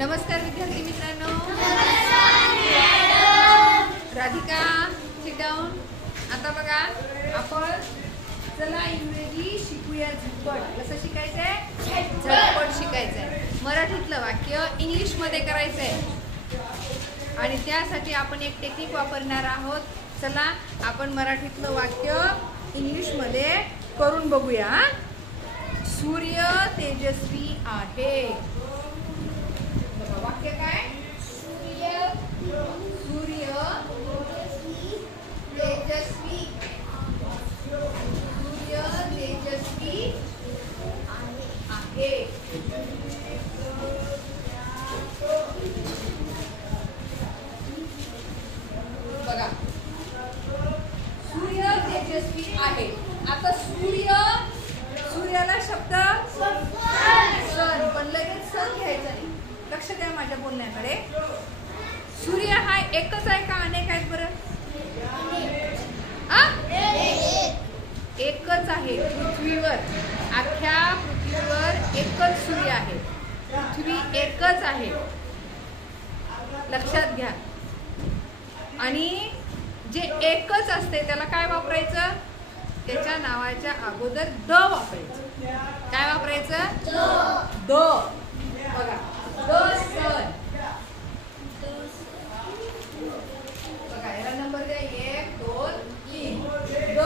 नमस्कार विद्यार्थी मित्रांनो. Radhika sit down. आता बघा आपण चला इंग्रजी शिकूया झटपट. कसं शिकायचंय? झटपट शिकायचंय. मराठीतलं वाक्य इंग्लिश मध्ये करायचंय आणि त्यासाठी आपण एक टेक्निक वापरणार आहोत. चला आपण मराठीतलं वाक्य इंग्लिश मध्ये करून बघूया. सूर्य तेजस्वी आहे. वाक्य काय? सूर्य तेजस्वी. सूर्य तेजस्वी आहे. बघा, सूर्य तेजस्वी आहे. आता सूर्याला शब्द सन, पण लगेच सन घ्यायचं नाही. लक्ष द्या माझ्या बोलण्याकडे. सूर्य हा एकच आहे का अनेक आहेत? बरं, एकच आहे. पृथ्वीवर, अख्ख्या पृथ्वीवर एकच सूर्य आहे. पृथ्वी एकच आहे, लक्षात घ्या. आणि जे एकच असते त्याला काय वापरायचं? त्याच्या नावाच्या अगोदर द वापरायचं. काय वापरायचं? द. बघा, द सन. बघा, याला नंबर द्या. 1 2 3. द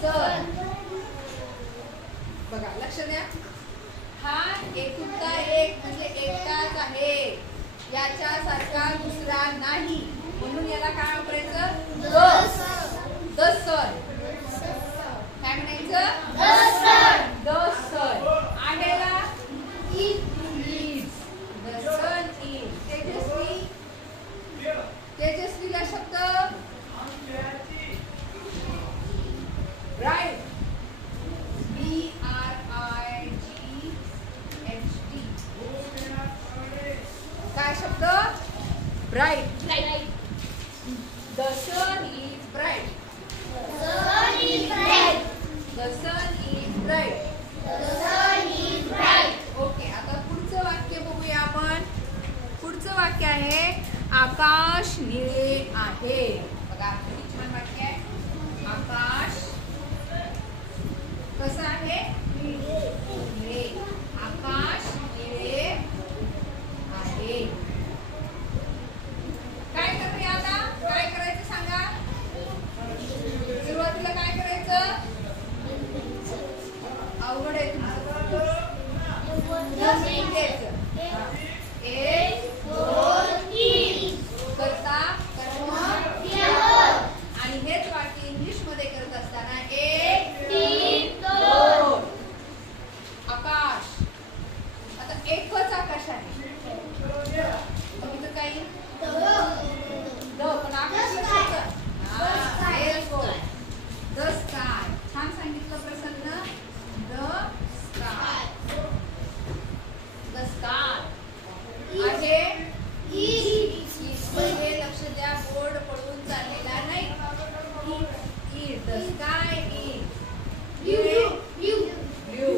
सन. बघा, लक्ष द्या. हा एकुलता एक म्हणजे एकटाच आहे, याच्यासारखा दुसरा नाही. म्हणून याला काय वापरायचं? द सन. काय म्हणायचं? द सन. आडेला तेजस्वीला शब्द ब्राइट. BRIGHT. काय शब्द? Bright. The sun is bright. The sun is bright. Okay, आता पुढचं वाक्य बघूया आपण. पुढचं वाक्य आहे आकाश निळे आहे. बघा, किती छान वाक्य आहे. आकाश कसं आहे? निळे. आकाश निळे आहे. काय करूया आता? काय करायचं सांगा? सुरुवातीला काय करायचं? अवघड आहे. 1 2 3 करता कर्म आणि हेच वाक्य इंग्लिश मध्ये करत असताना 1 3 2 आकाश. आता एकच आकाश आहे. तुम्ही काही पण आकाश द स्काय. छान सांगितलं Prasanna. The sky. The sky आहे. म्हणजे लक्ष द्या, बोर्ड पडून चाललेला नाही. The sky is blue.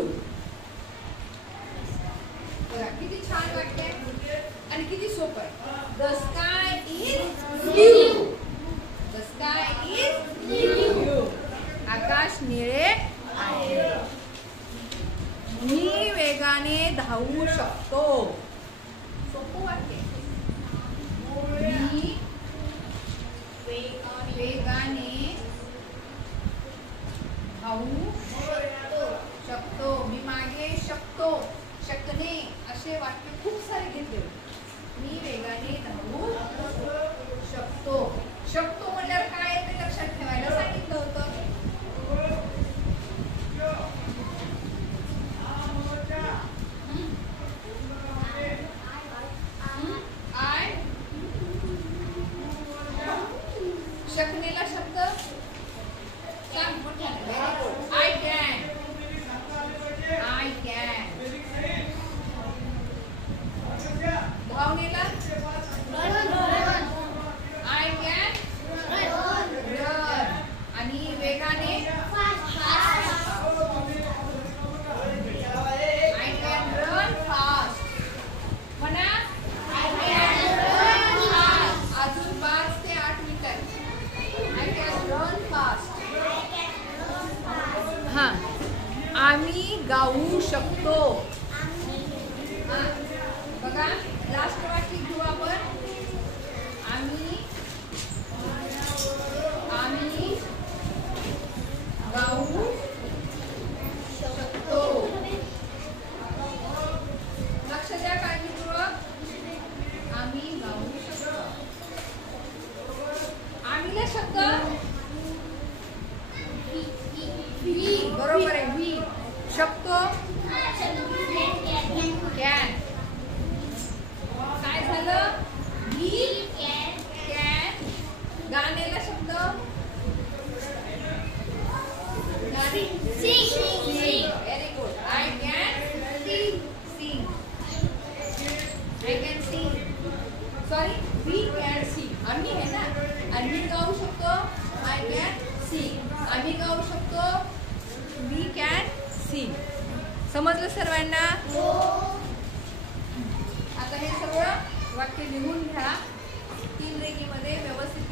बघा, किती छान वाक्य आहे आणि किती सोपं आहे. The sky is blue. The sky is blue. आकाश निळे आहे. मी वेगाने धावू शकतो. सोपं वाक्य. मी वेगाने धावू शकतो. मी मागे शकतो, शकणे असे वाक्य खूप सारे घेतले. मी वेगाने धावू शकतो. शकतो म्हणजे काय ते लक्षात ठेवायला सांगितलं होतं. शकणेला शब्द आय कॅन. धावणेला आय कॅन रन. आणि वेगा हा बघा लास्ट वाक्य घेऊ आपण. आम्ही गाऊ शकतो. लक्ष द्या काळजीपूर्वक. आम्ही गाऊ शकतो. आम्हीला शब्द वी बरोबर आहे. वी शकतो कॅन. काय झालं? We can. गाण्याला शब्द गाणे sing. Very good. I can sing. I can sing. Sorry we can sing. आम्ही आहे ना. आम्ही गाऊ शकतो. I can sing. आम्ही गाऊ शकतो. We can sing. समजलं सर्वांना? आता हे सगळं वाक्य लिहून घ्या. 3 रेघेमध्ये व्यवस्थित